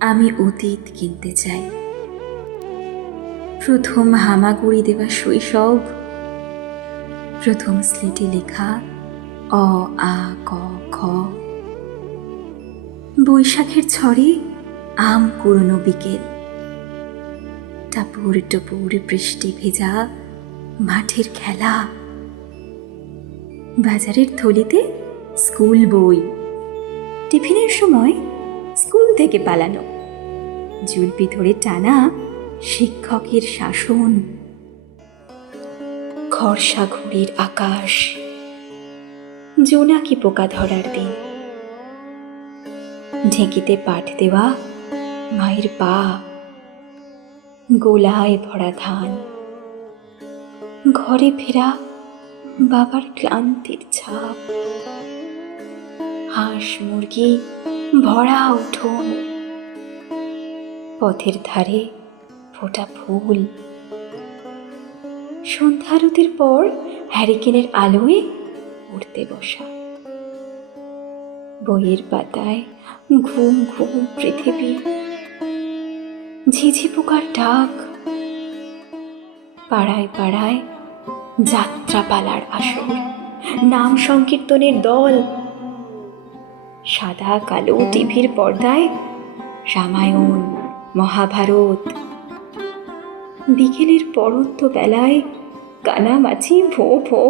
আমি অতীত কিনতে চাই। প্রথম হামাগুড়ি দেওয়া শৈশব, প্রথম স্লেটে লেখা অ আ ক খ, বৈশাখের ঝড়ে আম কুড়োনো বিকেল, টাপুর টুপুর বৃষ্টি ভেজা মাঠের খেলা, বাজারের থলিতে স্কুল বই, টিফিনের সময় স্কুল থেকে পালানো, জুলপি ধরে টানা শিক্ষকের শাসন, খরসা ঘুড়ির আকাশ, জোনাকি পোকা ধরার দিন, ঢেঁকিতে পাট দেওয়া মায়ের পা, গোলায় ভরা ধান, ঘরে ফেরা বাবার ক্লান্তির ছাপ, হাঁস মুরগি ভরা উঠোন, পথের ধারে ফোটা ফুল, সন্ধ্যারতির পর হ্যারিকেনের আলোয় পড়তে বসা, বইয়ের পাতায় ঘুম ঘুম পৃথিবী, ঝিঝি পোকার ডাক, পাড়ায় পাড়ায় যাত্রাপালার আসর, নাম সংকীর্তনের দল, সাদা কালো টিভির পর্দায় রামায়ণ মহাভারত, বিকেলের পড়ন্ত বেলায় কানামাছি ভো ভো,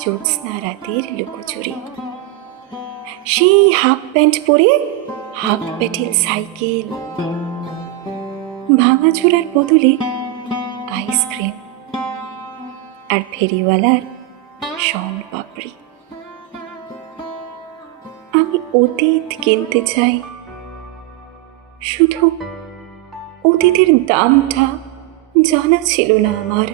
জ্যোৎস্না রাতের লুকোচুরি, সেই হাফ প্যান্ট পরে হাফ প্যাটেল সাইকেল, ভাঙাচোরার বদলে আইসক্রিম, আর ফেরিওয়ালার শন পাপড়ি। আমি অতীত কিনতে চাই, শুধু অতীতের দামটা জানা ছিল না আমার।